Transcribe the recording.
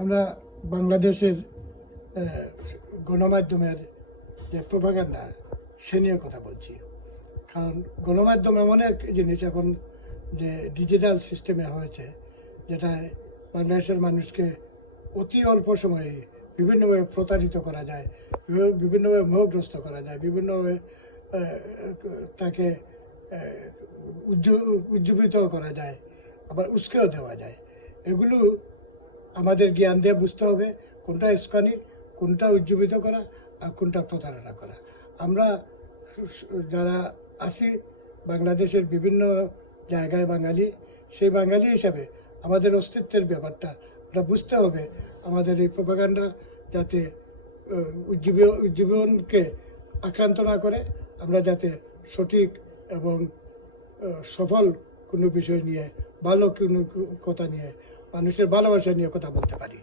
আমরা বাংলাদেশের গণমাধ্যমের যে প্রোপাগান্ডা সে নিয়ে কথা বলছি। কারণ গণমাধ্যম এমন এক জিনিস এখন যে ডিজিটাল সিস্টেমে হয়েছে, যেটা বাংলাদেশের মানুষকে অতি অল্প সময়ে বিভিন্নভাবে প্রতারিত করা যায়, বিভিন্নভাবে মোহগ্রস্ত করা যায়, বিভিন্নভাবে তাকে উজ্জীবিত করা যায়, আবার উস্কেও দেওয়া যায়। এগুলো আমাদের জ্ঞান দিয়ে বুঝতে হবে কোনটা ইস্কানি, কোনটা উজ্জীবিত করা আর কোনটা প্রতারণা করা। আমরা যারা আছি বাংলাদেশের বিভিন্ন জায়গায় বাঙালি, সেই বাঙালি হিসাবে আমাদের অস্তিত্বের ব্যাপারটা আমরা বুঝতে হবে। আমাদের এই প্রোপাগান্ডা যাতে উজ্জীবনকে আক্রান্ত না করে, আমরা যাতে সঠিক এবং সফল কোনো বিষয় নিয়ে, ভালো কোনো কথা নিয়ে, মানুষের ভালোবাসা নিয়ে কথা বলতে পারি।